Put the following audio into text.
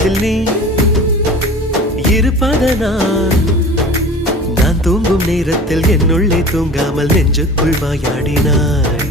இடத்தில் நீ இருப்பதனால் நான் தூங்கும் நேரத்தில் என்னுள்ளே தூங்காமல் நெஞ்சுக்குள் வாயாடினாய்.